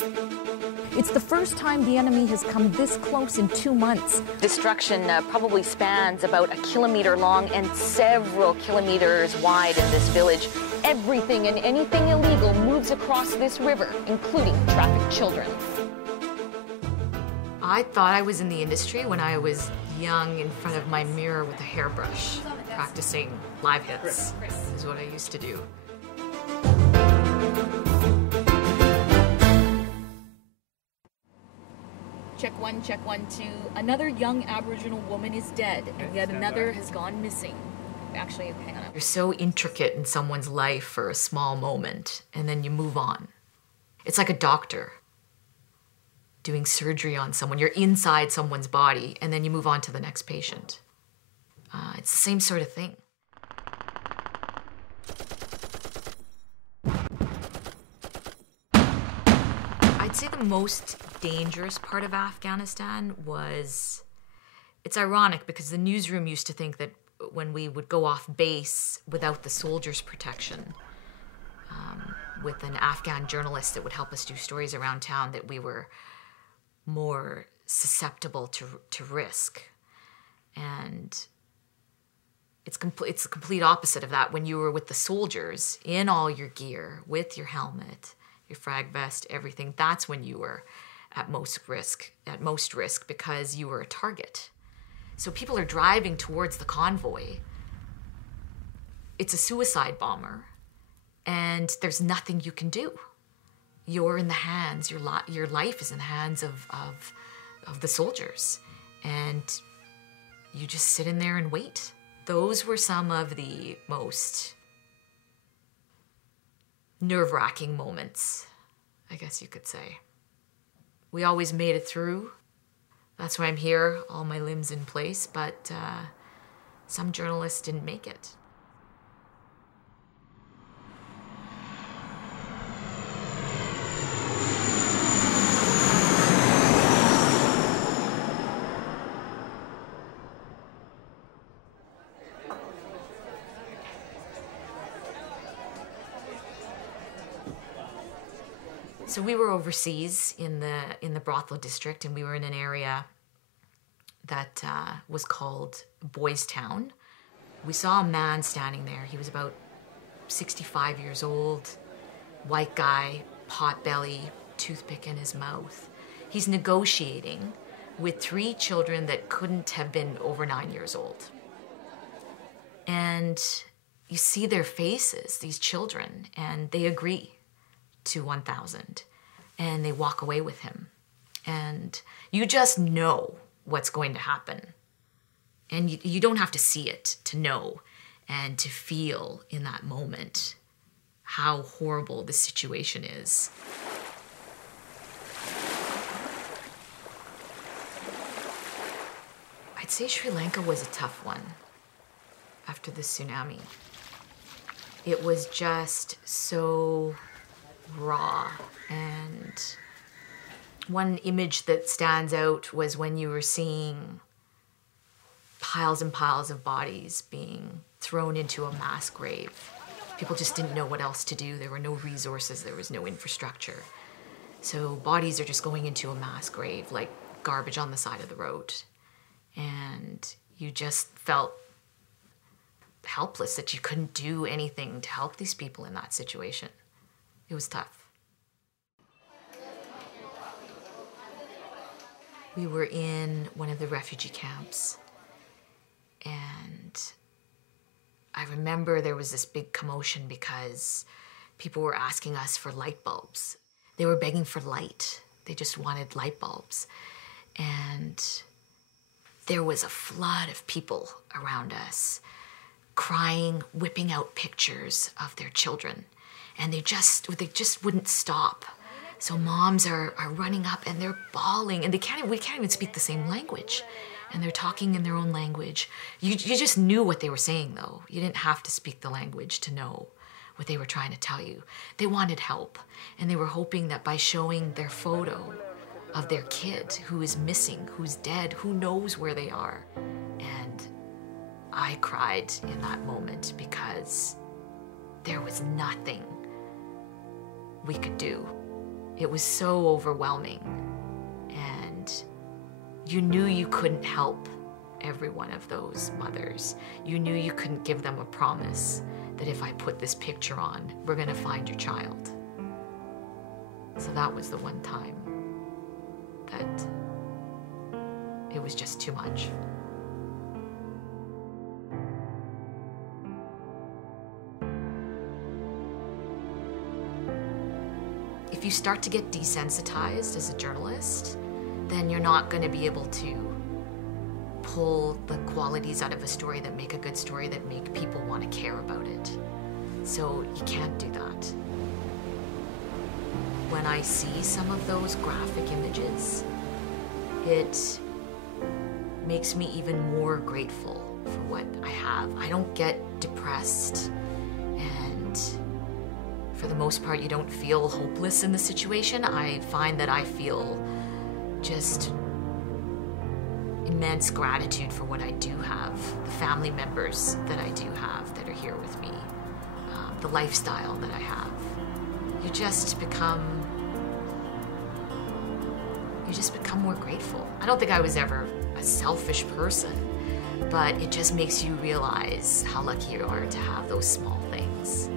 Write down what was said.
It's the first time the enemy has come this close in 2 months. Destruction probably spans about 1 kilometer long and several kilometers wide in this village. Everything and anything illegal moves across this river, including trafficked children. I thought I was in the industry when I was young in front of my mirror with a hairbrush, practicing live hits, is what I used to do. Check 1, 2. Another young Aboriginal woman is dead, and yet another has gone missing. Actually, hang on. You're so intricate in someone's life for a small moment, and then you move on. It's like a doctor doing surgery on someone. You're inside someone's body, and then you move on to the next patient. It's the same sort of thing. I'd say the most dangerous part of Afghanistan was, it's ironic because the newsroom used to think that when we would go off base without the soldiers' protection, with an Afghan journalist that would help us do stories around town, that we were more susceptible to risk. And it's the complete opposite of that. When you were with the soldiers, in all your gear, with your helmet, your frag vest, everything, that's when you were at most risk because you were a target. So people are driving towards the convoy. It's a suicide bomber, and there's nothing you can do. You're in the hands, your life is in the hands of the soldiers, and you just sit in there and wait. Those were some of the most nerve-wracking moments, I guess you could say. We always made it through. That's why I'm here, all my limbs in place, but some journalists didn't make it. So we were overseas in the brothel district, and we were in an area that was called Boys Town. We saw a man standing there. He was about 65 years old, white guy, pot belly, toothpick in his mouth. He's negotiating with 3 children that couldn't have been over 9 years old. And you see their faces, these children, and they agree to 1,000, and they walk away with him. And you just know what's going to happen. And you don't have to see it to know and to feel in that moment how horrible the situation is. I'd say Sri Lanka was a tough one after the tsunami. It was just so raw, and one image that stands out was when you were seeing piles and piles of bodies being thrown into a mass grave. People just didn't know what else to do. There were no resources, there was no infrastructure. So bodies are just going into a mass grave like garbage on the side of the road. And you just felt helpless that you couldn't do anything to help these people in that situation. It was tough. We were in one of the refugee camps, and I remember there was this big commotion because people were asking us for light bulbs. They were begging for light. They just wanted light bulbs. And there was a flood of people around us, crying, whipping out pictures of their children. And they just wouldn't stop. So moms are running up and they're bawling, and we can't even speak the same language. And they're talking in their own language. You just knew what they were saying, though. You didn't have to speak the language to know what they were trying to tell you. They wanted help, and they were hoping that by showing their photo of their kid who is missing, who's dead, who knows where they are. And I cried in that moment because there was nothing we could do. It was so overwhelming, and you knew you couldn't help every one of those mothers. You knew you couldn't give them a promise that if I put this picture on, we're gonna find your child. So that was the one time that it was just too much. If you start to get desensitized as a journalist, then you're not going to be able to pull the qualities out of a story that make a good story, that make people want to care about it. So you can't do that. When I see some of those graphic images, it makes me even more grateful for what I have. I don't get depressed, and for the most part, you don't feel hopeless in the situation. I find that I feel just immense gratitude for what I do have, the family members that I do have that are here with me, the lifestyle that I have. You just become more grateful. I don't think I was ever a selfish person, but it just makes you realize how lucky you are to have those small things.